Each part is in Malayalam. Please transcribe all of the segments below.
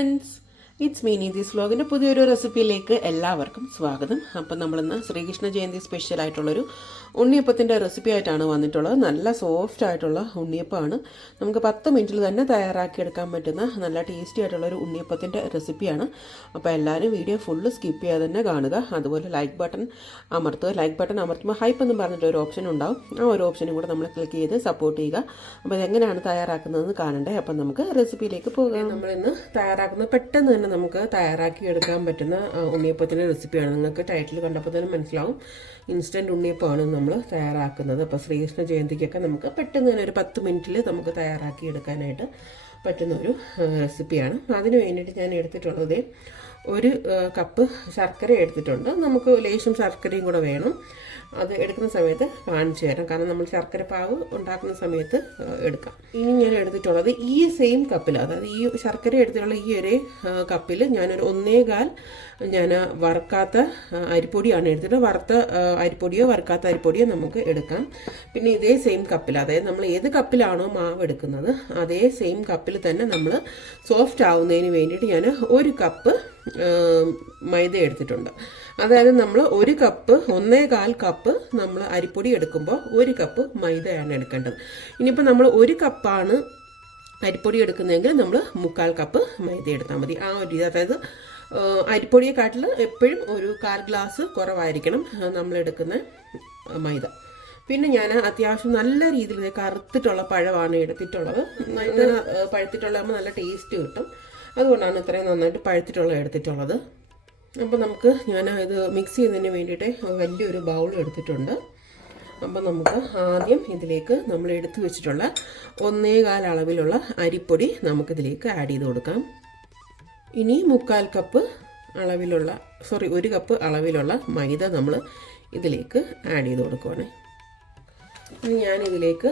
friends. ഇറ്റ്സ് മീനി ദീസ് വ്ലോഗിന്റെ പുതിയൊരു റെസിപ്പിയിലേക്ക് എല്ലാവർക്കും സ്വാഗതം. അപ്പം നമ്മളിന്ന് ശ്രീകൃഷ്ണ ജയന്തി സ്പെഷ്യൽ ആയിട്ടുള്ളൊരു ഉണ്ണിയപ്പത്തിന്റെ റെസിപ്പി ആയിട്ടാണ് വന്നിട്ടുള്ളത്. നല്ല സോഫ്റ്റ് ആയിട്ടുള്ള ഉണ്ണിയപ്പമാണ്. നമുക്ക് പത്ത് മിനിറ്റിൽ തന്നെ തയ്യാറാക്കിയെടുക്കാൻ പറ്റുന്ന നല്ല ടേസ്റ്റി ആയിട്ടുള്ളൊരു ഉണ്ണിയപ്പത്തിന്റെ റെസിപ്പിയാണ് അപ്പോൾ എല്ലാവരും വീഡിയോ ഫുള്ള് സ്കിപ്പ് ചെയ്യാതെ തന്നെ കാണുക. അതുപോലെ ലൈക്ക് ബട്ടൺ അമർത്തുക. ലൈക്ക് ബട്ടൺ അമർത്തുമ്പോൾ ഹൈപ്പ് എന്ന് പറഞ്ഞിട്ട് ഒരു ഓപ്ഷൻ ഉണ്ടാവും. ആ ഒരു ഓപ്ഷനും കൂടെ നമ്മൾ ക്ലിക്ക് ചെയ്ത് സപ്പോർട്ട് ചെയ്യുക. അപ്പോൾ ഇതെങ്ങനെയാണ് തയ്യാറാക്കുന്നതെന്ന് കാണണ്ടേ? അപ്പം നമുക്ക് റെസിപ്പിയിലേക്ക് പോകാം. നമ്മളിന്ന് തയ്യാറാക്കുന്നത് പെട്ടെന്ന് തന്നെ നമുക്ക് തയ്യാറാക്കി എടുക്കാൻ പറ്റുന്ന ഉണ്ണിയപ്പത്തിന്റെ റെസിപ്പിയാണ് നിങ്ങൾക്ക് ടൈറ്റിൽ കണ്ടപ്പോൾ തന്നെ മനസ്സിലാവും. ഇൻസ്റ്റന്റ് ഉണ്ണിയപ്പമാണ് നമ്മൾ തയ്യാറാക്കുന്നത്. അപ്പോൾ ശ്രീകൃഷ്ണ ജയന്തിക്കൊക്കെ നമുക്ക് പെട്ടെന്ന് തന്നെ ഒരു പത്ത് മിനിറ്റിൽ നമുക്ക് തയ്യാറാക്കി എടുക്കാനായിട്ട് പറ്റുന്ന ഒരു റെസിപ്പിയാണ് അതിന് വേണ്ടിയിട്ട് ഞാൻ എടുത്തിട്ടുള്ളത് ഒരു കപ്പ് ശർക്കര എടുത്തിട്ടുണ്ട്. നമുക്ക് ലേശം ശർക്കരയും കൂടെ വേണം. അത് എടുക്കുന്ന സമയത്ത് കാണിച്ചു തരാം. കാരണം നമ്മൾ ശർക്കര പാവ് ഉണ്ടാക്കുന്ന സമയത്ത് എടുക്കാം. ഇനി ഞാൻ എടുത്തിട്ടുള്ളത് ഈ സെയിം കപ്പിൽ അതായത് ഈ ശർക്കര എടുത്തിട്ടുള്ള ഈ ഒരേ കപ്പിൽ ഞാനൊരു ഒന്നേകാൽ ഞാൻ വറുക്കാത്ത അരിപ്പൊടിയാണ് എടുത്തിട്ട് വറുത്ത അരിപ്പൊടിയോ വറുക്കാത്ത അരിപ്പൊടിയോ നമുക്ക് എടുക്കാം. പിന്നെ ഇതേ സെയിം കപ്പിൽ അതായത് നമ്മൾ ഏത് കപ്പിലാണോ മാവ് എടുക്കുന്നത് അതേ സെയിം കപ്പിൽ തന്നെ നമ്മൾ സോഫ്റ്റ് ആവുന്നതിന് വേണ്ടിയിട്ട് ഞാൻ ഒരു കപ്പ് മൈദ എടുത്തിട്ടുണ്ട്. അതായത് നമ്മൾ ഒരു കപ്പ് ഒന്നേ കാൽ കപ്പ് നമ്മൾ അരിപ്പൊടി എടുക്കുമ്പോൾ ഒരു കപ്പ് മൈദയാണ് എടുക്കേണ്ടത്. ഇനിയിപ്പോൾ നമ്മൾ ഒരു കപ്പാണ് അരിപ്പൊടി എടുക്കുന്നതെങ്കിൽ നമ്മൾ മുക്കാൽ കപ്പ് മൈദ എടുത്താൽ മതി. ആ ഒരു രീതി അതായത് അരിപ്പൊടിയെക്കാട്ടിൽ എപ്പോഴും ഒരു കാൽ ഗ്ലാസ് കുറവായിരിക്കണം നമ്മൾ എടുക്കുന്ന മൈദ. പിന്നെ ഞാൻ അത്യാവശ്യം നല്ല രീതിയിൽ കറുത്തിട്ടുള്ള പഴമാണ് എടുത്തിട്ടുള്ളത്. നല്ല പഴുത്തിട്ടുള്ള നല്ല ടേസ്റ്റ് കിട്ടും. അതുകൊണ്ടാണ് ഇത്രയും നന്നായിട്ട് പഴുത്തിട്ടുള്ള എടുത്തിട്ടുള്ളത്. അപ്പോൾ നമുക്ക് ഞാൻ ഇത് മിക്സ് ചെയ്യുന്നതിന് വേണ്ടിയിട്ട് വലിയൊരു ബൗൾ എടുത്തിട്ടുണ്ട്. അപ്പോൾ നമുക്ക് ആദ്യം ഇതിലേക്ക് നമ്മൾ എടുത്തു വെച്ചിട്ടുള്ള ഒന്നേകാൽ അളവിലുള്ള അരിപ്പൊടി നമുക്കിതിലേക്ക് ആഡ് ചെയ്ത് കൊടുക്കാം. ഇനി മുക്കാൽ കപ്പ് അളവിലുള്ള സോറി ഒരു കപ്പ് അളവിലുള്ള മൈദ നമ്മൾ ഇതിലേക്ക് ആഡ് ചെയ്ത് കൊടുക്കുവാണ്. ഇനി ഞാനിതിലേക്ക്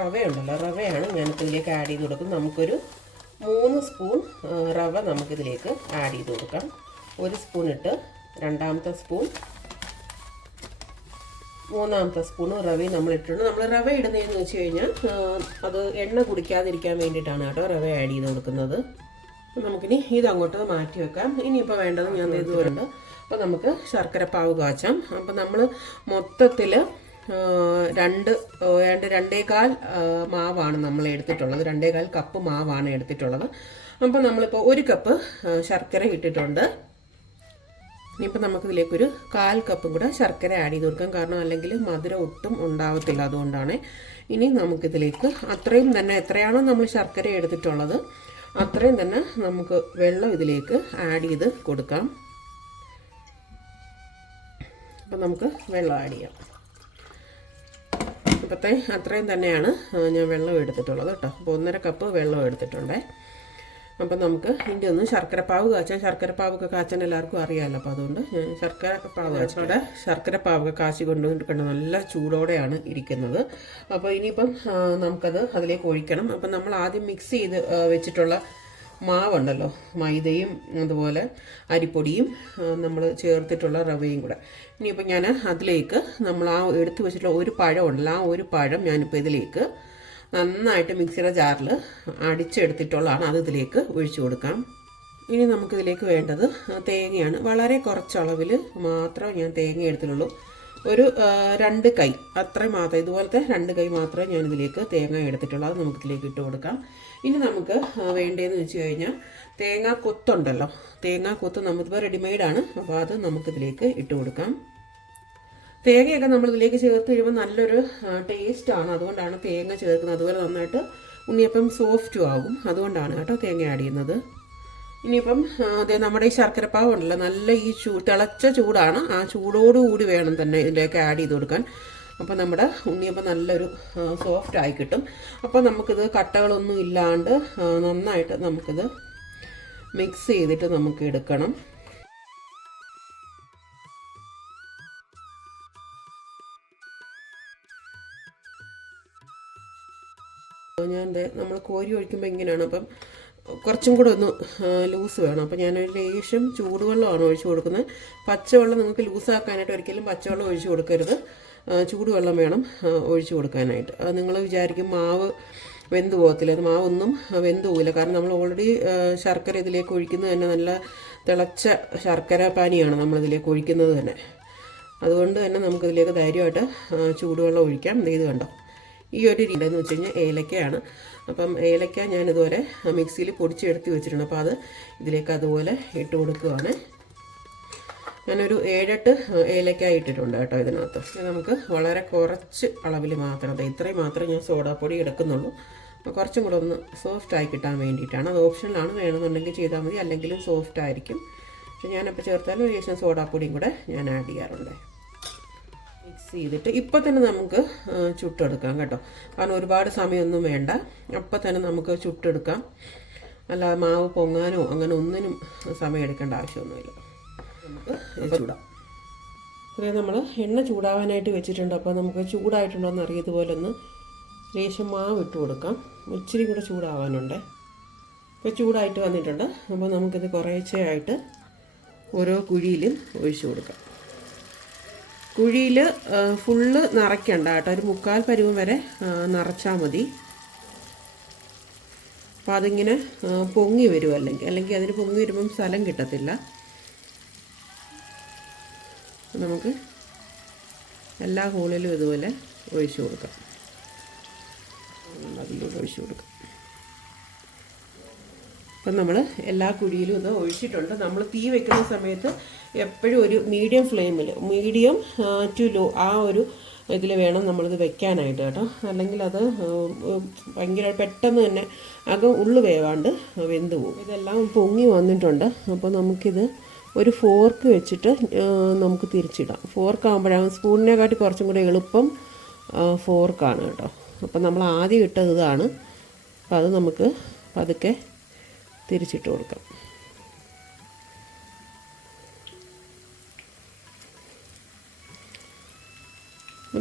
റവ ഉണ്ടല്ലോ റവയാണ് ഞാനിപ്പോൾ ഇതിലേക്ക് ആഡ് ചെയ്ത് കൊടുക്കുന്നത്. നമുക്കൊരു മൂന്ന് സ്പൂൺ റവ നമുക്കിതിലേക്ക് ആഡ് ചെയ്ത് കൊടുക്കാം. ഒരു സ്പൂൺ ഇട്ട് രണ്ടാമത്തെ സ്പൂൺ മൂന്നാമത്തെ സ്പൂൺ റവയും നമ്മൾ ഇട്ടിട്ടുണ്ട്. നമ്മൾ റവ ഇടുന്നതെന്ന് വെച്ച് കഴിഞ്ഞാൽ അത് എണ്ണ കുടിക്കാതിരിക്കാൻ വേണ്ടിയിട്ടാണ് കേട്ടോ റവ ആഡ് ചെയ്ത് കൊടുക്കുന്നത്. നമുക്കിനി ഇത് അങ്ങോട്ട് മാറ്റി വെക്കാം. ഇനിയിപ്പോൾ വേണ്ടത് ഞാൻ ഇതുവരുണ്ട് അപ്പോൾ നമുക്ക് ശർക്കര പാവ് കാച്ചാം. അപ്പോൾ നമ്മൾ മൊത്തത്തിൽ രണ്ട് ഏതാണ്ട് രണ്ട് രണ്ടേകാൽ മാവാണ് നമ്മൾ എടുത്തിട്ടുള്ളത്. രണ്ടേകാൽ കപ്പ് മാവാണ് എടുത്തിട്ടുള്ളത്. അപ്പോൾ നമ്മളിപ്പോൾ ഒരു കപ്പ് ശർക്കര ഇട്ടിട്ടുണ്ട്. ഇനിയിപ്പോൾ നമുക്കിതിലേക്കൊരു കാൽ കപ്പും കൂടെ ശർക്കര ആഡ് ചെയ്ത് കൊടുക്കാം. കാരണം അല്ലെങ്കിൽ മധുരം ഒട്ടും ഉണ്ടാവത്തില്ല അതുകൊണ്ടാണ്. ഇനി നമുക്കിതിലേക്ക് അത്രയും തന്നെ എത്രയാണോ നമ്മൾ ശർക്കര എടുത്തിട്ടുള്ളത് അത്രയും തന്നെ നമുക്ക് വെള്ളം ഇതിലേക്ക് ആഡ് ചെയ്ത് കൊടുക്കാം. അപ്പം നമുക്ക് വെള്ളം ആഡ് ചെയ്യാം. അപ്പോഴത്തെ അത്രയും തന്നെയാണ് ഞാൻ വെള്ളം എടുത്തിട്ടുള്ളത് കേട്ടോ. അപ്പോൾ ഒന്നര കപ്പ് വെള്ളം എടുത്തിട്ടുണ്ടേ. അപ്പം നമുക്ക് ഇതിന്റെ ഒന്ന് ശർക്കരപ്പാവ് കാച്ചാൽ ശർക്കരപ്പാവൊക്കെ കാച്ചാൻ എല്ലാവർക്കും അറിയാമല്ലോ അപ്പോൾ അതുകൊണ്ട് ഞാൻ ശർക്കര പാവ് കാച്ചോടെ ശർക്കര പാവൊക്കെ കാച്ചി കൊണ്ടുവന്നിട്ടുണ്ട് നല്ല ചൂടോടെയാണ് ഇരിക്കുന്നത്. അപ്പോൾ ഇനിയിപ്പം നമുക്കത് അതിലേക്ക് ഒഴിക്കണം. അപ്പം നമ്മൾ ആദ്യം മിക്സ് ചെയ്ത് വെച്ചിട്ടുള്ള മാവുണ്ടല്ലോ മൈദയും അതുപോലെ അരിപ്പൊടിയും നമ്മൾ ചേർത്തിട്ടുള്ള റവയും കൂടെ. ഇനിയിപ്പോൾ ഞാൻ അതിലേക്ക് നമ്മൾ ആ എടുത്ത് വെച്ചിട്ടുള്ള ഒരു പഴം ഉണ്ടല്ലോ ആ ഒരു പഴം ഞാനിപ്പോൾ ഇതിലേക്ക് നന്നായിട്ട് മിക്സിയുടെ ജാറിൽ അടിച്ചെടുത്തിട്ടുള്ളതാണ്. അത് ഇതിലേക്ക് ഒഴിച്ചു കൊടുക്കാം. ഇനി നമുക്കിതിലേക്ക് വേണ്ടത് തേങ്ങയാണ്. വളരെ കുറച്ചളവിൽ മാത്രമേ ഞാൻ തേങ്ങ എടുത്തിട്ടുള്ളൂ. ഒരു രണ്ട് കൈ അത്രയും മാത്രം ഇതുപോലത്തെ രണ്ട് കൈ മാത്രമേ ഞാൻ ഇതിലേക്ക് തേങ്ങ എടുത്തിട്ടുള്ളൂ. അത് നമുക്കിതിലേക്ക് ഇട്ട് കൊടുക്കാം. ഇനി നമുക്ക് വേണ്ടതെന്ന് വെച്ച് കഴിഞ്ഞാൽ തേങ്ങ കൊത്തുണ്ടല്ലോ. തേങ്ങ കൊത്ത് നമുക്കിപ്പോൾ റെഡിമെയ്ഡാണ് അപ്പോൾ അത് നമുക്കിതിലേക്ക് ഇട്ട് കൊടുക്കാം. തേങ്ങയൊക്കെ നമ്മൾ ഇതിലേക്ക് ചേർത്ത് കഴിയുമ്പോൾ നല്ലൊരു ടേസ്റ്റാണ് അതുകൊണ്ടാണ് തേങ്ങ ചേർക്കുന്നത്. അതുപോലെ നന്നായിട്ട് ഉണ്ണിയപ്പം സോഫ്റ്റും ആകും. അതുകൊണ്ടാണ് കേട്ടോ തേങ്ങ ആഡ് ചെയ്യുന്നത്. ഇനിയിപ്പം അതെ നമ്മുടെ ഈ ശർക്കരപ്പാവ് ഉണ്ടല്ലോ. നല്ല ഈ ചൂ തിളച്ച ചൂടാണ്. ആ ചൂടോടുകൂടി വേണം തന്നെ ഇതിലേക്ക് ആഡ് ചെയ്ത് കൊടുക്കാൻ. അപ്പോൾ നമ്മുടെ ഉണ്ണിയപ്പം നല്ലൊരു സോഫ്റ്റ് ആയി കിട്ടും. അപ്പോൾ നമുക്കിത് കട്ടകളൊന്നും ഇല്ലാണ്ട് നന്നായിട്ട് നമുക്കിത് മിക്സ് ചെയ്തിട്ട് നമുക്ക് എടുക്കണം. ഞാൻ നമ്മൾ കോരി ഒഴിക്കുമ്പോൾ ഇങ്ങനെയാണ്. അപ്പം കുറച്ചും കൂടെ ഒന്ന് ലൂസ് വേണം. അപ്പം ഞാനൊരു ലേശം ചൂടുവെള്ളമാണ് ഒഴിച്ചു കൊടുക്കുന്നത്. പച്ചവെള്ളം നിങ്ങൾക്ക് ലൂസാക്കാനായിട്ട് ഒരിക്കലും പച്ചവെള്ളം ഒഴിച്ചു കൊടുക്കരുത്. ചൂടുവെള്ളം വേണം ഒഴിച്ചു കൊടുക്കാനായിട്ട്. അത് നിങ്ങൾ വിചാരിക്കും മാവ് വെന്ത് പോകത്തില്ല. അത് മാവൊന്നും വെന്ത് പോകില്ല കാരണം നമ്മൾ ഓൾറെഡി ശർക്കര ഇതിലേക്ക് ഒഴിക്കുന്നത് തന്നെ നല്ല തിളച്ച ശർക്കര പാനിയാണ് നമ്മളിതിലേക്ക് ഒഴിക്കുന്നത് തന്നെ. അതുകൊണ്ട് തന്നെ നമുക്കിതിലേക്ക് ധൈര്യമായിട്ട് ചൂടുവെള്ളം ഒഴിക്കാം. ഇത് കണ്ടോ? ഈ ഒരു രീതി എന്ന് വെച്ച് കഴിഞ്ഞാൽ ഏലക്കയാണ്. അപ്പം ഏലക്ക ഞാനിതുപോലെ മിക്സിയിൽ പൊടിച്ചെടുത്ത് വെച്ചിട്ടുണ്ട്. അപ്പോൾ അത് ഇതിലേക്ക് അതുപോലെ ഇട്ട് കൊടുക്കുകയാണ് ഞാനൊരു ഏഴെട്ട് ഏലക്ക ഇട്ടിട്ടുണ്ട് കേട്ടോ ഇതിനകത്ത്. നമുക്ക് വളരെ കുറച്ച് അളവിൽ മാത്രം ദേ ഇത്രയും മാത്രമേ ഞാൻ സോഡാപ്പൊടി എടുക്കുന്നുള്ളൂ. അപ്പോൾ കുറച്ചും കൂടെ ഒന്ന് സോഫ്റ്റ് ആയി കിട്ടാൻ വേണ്ടിയിട്ടാണ്. അത് ഓപ്ഷനിലാണ് വേണമെന്നുണ്ടെങ്കിൽ ചെയ്താൽ മതി. അല്ലെങ്കിലും സോഫ്റ്റ് ആയിരിക്കും. പക്ഷെ ഞാനപ്പോൾ ചേർത്താലും ഒരു ശേഷം സോഡാപ്പൊടിയും കൂടെ ഞാൻ ആഡ് ചെയ്യാറുണ്ട്. മിക്സ് ചെയ്തിട്ട് ഇപ്പം തന്നെ നമുക്ക് ചുട്ടെടുക്കാം കേട്ടോ. കാരണം ഒരുപാട് സമയമൊന്നും വേണ്ട. അപ്പം തന്നെ നമുക്ക് ചുട്ടെടുക്കാം. അല്ലാതെ മാവ് പൊങ്ങാനോ അങ്ങനെ ഒന്നിനും സമയം എടുക്കേണ്ട ആവശ്യമൊന്നുമില്ല. നമുക്ക് ചൂടാം. അതായത് നമ്മൾ എണ്ണ ചൂടാവാനായിട്ട് വെച്ചിട്ടുണ്ട്. അപ്പോൾ നമുക്ക് ചൂടായിട്ടുണ്ടോ എന്ന് അറിയതുപോലെ ഒന്ന് ലേശം മാവ് ഇട്ട് കൊടുക്കാം. ഇച്ചിരി കൂടെ ചൂടാവാനുണ്ട്. ഇപ്പോൾ ചൂടായിട്ട് വന്നിട്ടുണ്ട്. അപ്പോൾ നമുക്കിത് കുറേശ്ശെയായിട്ട് ഓരോ കുഴിയിലും ഒഴിച്ചു കൊടുക്കാം. കുഴിയിൽ ഫുള്ള് നിറയ്ക്കണ്ട കേട്ടോ. ഒരു മുക്കാൽ പരുവം വരെ നിറച്ചാൽ മതി. അപ്പോൾ അതിങ്ങനെ പൊങ്ങി വരും അല്ലെങ്കിൽ അല്ലെങ്കിൽ അതിന് പൊങ്ങി വരുമ്പം സ്ഥലം കിട്ടത്തില്ല. നമുക്ക് എല്ലാ ഹോളിലും ഇതുപോലെ ഒഴിച്ചു കൊടുക്കാം. അതിലൂടെ ഒഴിച്ചു കൊടുക്കാം. അപ്പം നമ്മൾ എല്ലാ കുഴിയിലും ഇത് ഒഴിച്ചിട്ടുണ്ട്. നമ്മൾ തീ വെക്കുന്ന സമയത്ത് എപ്പോഴും ഒരു മീഡിയം ഫ്ലെയിമിൽ മീഡിയം ടു ലോ ആ ഒരു ഇതിൽ വേണം നമ്മളിത് വെക്കാനായിട്ട് കേട്ടോ. അല്ലെങ്കിൽ അത് ഭയങ്കര പെട്ടെന്ന് തന്നെ അകം ഉള്ളു വേവാണ്ട് വെന്ത് പോകും. ഇതെല്ലാം പൊങ്ങി വന്നിട്ടുണ്ട്. അപ്പോൾ നമുക്കിത് ഒരു ഫോർക്ക് വെച്ചിട്ട് നമുക്ക് തിരിച്ചിടാം. ഫോർക്ക് ആകുമ്പോഴാണ് സ്പൂണിനെക്കാട്ടി കുറച്ചും കൂടി എളുപ്പം ഫോർക്കാണ് കേട്ടോ. അപ്പം നമ്മൾ ആദ്യം ഇട്ടത് ഇതാണ്. അപ്പം അത് നമുക്ക് പതുക്കെ തിരിച്ചിട്ട് കൊടുക്കാം.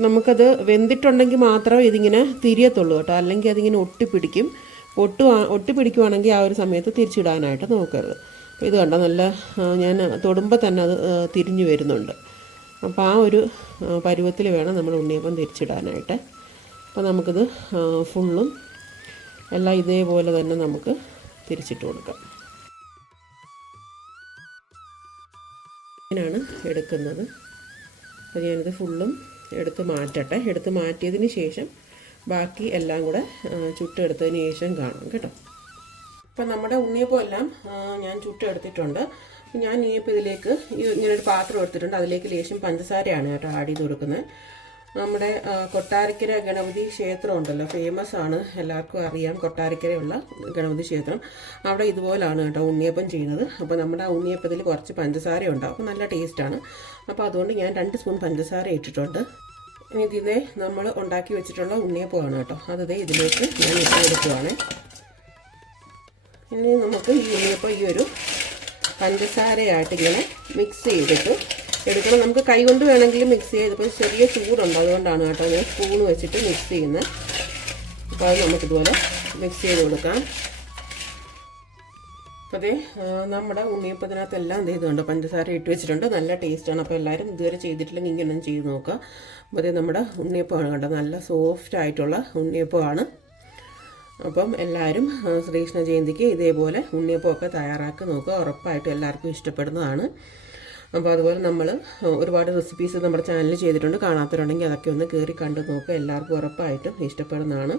നമുക്കത് വെന്തിട്ടുണ്ടെങ്കിൽ മാത്രമേ ഇതിങ്ങനെ തിരിയത്തുള്ളൂ കേട്ടോ. അല്ലെങ്കിൽ അതിങ്ങനെ ഒട്ടിപ്പിടിക്കും. ഒട്ടു ഒട്ടിപ്പിടിക്കുവാണെങ്കിൽ ആ ഒരു സമയത്ത് തിരിച്ചിടാനായിട്ട് നോക്കരുത്. ഇത് കണ്ട? നല്ല ഞാൻ തൊടുമ്പോൾ തന്നെ അത് തിരിഞ്ഞു വരുന്നുണ്ട്. അപ്പോൾ ആ ഒരു പരുവത്തിൽ വേണം നമ്മൾ ഉണ്ണിയപ്പം തിരിച്ചിടാനായിട്ട്. അപ്പോൾ നമുക്കിത് ഫുള്ളും എല്ലാം ഇതേപോലെ തന്നെ നമുക്ക് തിരിച്ചിട്ട് കൊടുക്കാം. ഇങ്ങനെയാണ് എടുക്കുന്നത്. അപ്പോൾ ഞാനിത് ഫുള്ളും എടുത്ത് മാറ്റട്ടെ. എടുത്ത് മാറ്റിയതിന് ശേഷം ബാക്കി എല്ലാം കൂടെ ചുട്ടെടുത്തതിന് ശേഷം കാണാം കേട്ടോ. അപ്പം നമ്മുടെ ഉണ്ണിയപ്പം എല്ലാം ഞാൻ ചുട്ടെടുത്തിട്ടുണ്ട് ഞാൻ ഇനിയിപ്പോൾ ഇതിലേക്ക് ഇങ്ങനൊരു പാത്രം എടുത്തിട്ടുണ്ട്. അതിലേക്ക് ലേശം പഞ്ചസാരയാണ് കേട്ടോ ആഡ് ചെയ്ത് കൊടുക്കുന്നത്. നമ്മുടെ കൊട്ടാരക്കര ഗണപതി ക്ഷേത്രം ഉണ്ടല്ലോ. ഫേമസ് ആണ്. എല്ലാവർക്കും അറിയാം കൊട്ടാരക്കരയുള്ള ഗണപതി ക്ഷേത്രം. അവിടെ ഇതുപോലാണ് കേട്ടോ ഉണ്ണിയപ്പം ചെയ്യുന്നത്. അപ്പോൾ നമ്മുടെ ആ ഉണ്ണിയപ്പത്തിൽ കുറച്ച് പഞ്ചസാര ഉണ്ടാവും അപ്പോൾ നല്ല ടേസ്റ്റാണ് അപ്പോൾ അതുകൊണ്ട് ഞാൻ രണ്ട് സ്പൂൺ പഞ്ചസാര ഇട്ടിട്ടുണ്ട്. ഇനി ഇതിനെ നമ്മൾ ഉണ്ടാക്കി വെച്ചിട്ടുള്ള ഉണ്ണിയപ്പമാണ് കേട്ടോ. അതേ ഇതിലേക്ക് ഞാൻ ഇട്ട് കൊടുക്കുവാണ്. ഇനി നമുക്ക് ഉണ്ണിയപ്പം ഈ ഒരു പഞ്ചസാരയായിട്ട് ഇങ്ങനെ മിക്സ് ചെയ്തിട്ട് എടുക്കണം. നമുക്ക് കൈ കൊണ്ട് വേണമെങ്കിൽ മിക്സ് ചെയ്തപ്പോൾ ചെറിയ ചൂടുണ്ട്. അതുകൊണ്ടാണ് കേട്ടോ ഞാൻ സ്പൂൺ വെച്ചിട്ട് മിക്സ് ചെയ്യുന്നത്. അപ്പോൾ അത് നമുക്കിതുപോലെ മിക്സ് ചെയ്ത് കൊടുക്കാം. അപ്പോൾ അതേ നമ്മുടെ ഉണ്ണിയപ്പത്തിനകത്ത് എല്ലാം ചെയ്തുകൊണ്ട് പഞ്ചസാര ഇട്ട് വെച്ചിട്ടുണ്ട്. നല്ല ടേസ്റ്റാണ് അപ്പോൾ എല്ലാവരും ഇതുവരെ ചെയ്തിട്ടില്ലെങ്കിൽ ഇങ്ങനെ ചെയ്ത് നോക്കുക. അപ്പോൾ അതേ നമ്മുടെ ഉണ്ണിയപ്പമാണ് കേട്ടോ നല്ല സോഫ്റ്റ് ആയിട്ടുള്ള ഉണ്ണിയപ്പമാണ്. അപ്പം എല്ലാവരും ശ്രീകൃഷ്ണ ജയന്തിക്ക് ഇതേപോലെ ഉണ്ണിയപ്പമൊക്കെ തയ്യാറാക്കി നോക്കുക. ഉറപ്പായിട്ടും എല്ലാവർക്കും ഇഷ്ടപ്പെടുന്നതാണ്. അപ്പോൾ അതുപോലെ നമ്മൾ ഒരുപാട് റെസിപ്പീസ് നമ്മുടെ ചാനലിൽ ചെയ്തിട്ടുണ്ട്. കാണാത്തവരുണ്ടെങ്കിൽ അതൊക്കെ ഒന്ന് കയറി കണ്ടു നോക്കുക. എല്ലാവർക്കും ഉറപ്പായിട്ടും ഇഷ്ടപ്പെടുന്നതാണ്.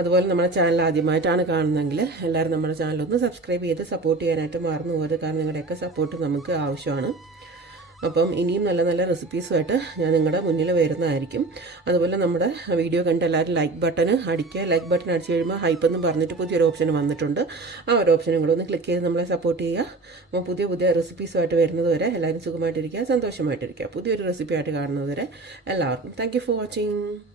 അതുപോലെ നമ്മുടെ ചാനൽ ആദ്യമായിട്ടാണ് കാണുന്നതെങ്കിൽ എല്ലാവരും നമ്മുടെ ചാനൽ ഒന്ന് സബ്സ്ക്രൈബ് ചെയ്ത് സപ്പോർട്ട് ചെയ്യാനായിട്ട് മറന്നു പോകരുത്. കാരണം നിങ്ങളുടെയൊക്കെ സപ്പോർട്ട് നമുക്ക് ആവശ്യമാണ്. അപ്പം ഇനിയും നല്ല നല്ല റെസിപ്പീസുമായിട്ട് ഞാൻ നിങ്ങളുടെ മുന്നിൽ വരുന്നതായിരിക്കും. അതുപോലെ നമ്മുടെ വീഡിയോ കണ്ട് എല്ലാവരും ലൈക്ക് ബട്ടൺ അടിക്കുക. ലൈക്ക് ബട്ടൺ അടിച്ചു കഴിയുമ്പോൾ ഹൈപ്പ് എന്ന് പറഞ്ഞിട്ട് പുതിയൊരു ഓപ്ഷൻ വന്നിട്ടുണ്ട്. ആ ഒരു ഓപ്ഷനും കൂടെ ഒന്ന് ക്ലിക്ക് ചെയ്ത് നമ്മളെ സപ്പോർട്ട് ചെയ്യുക. അപ്പോൾ പുതിയ പുതിയ റെസിപ്പീസുമായിട്ട് വരുന്നത് വരെ എല്ലാവരും സുഖമായിട്ടിരിക്കുക സന്തോഷമായിട്ടിരിക്കുക. പുതിയൊരു റെസിപ്പി ആയിട്ട് കാണുന്നത് വരെ എല്ലാവർക്കും. Thank for watching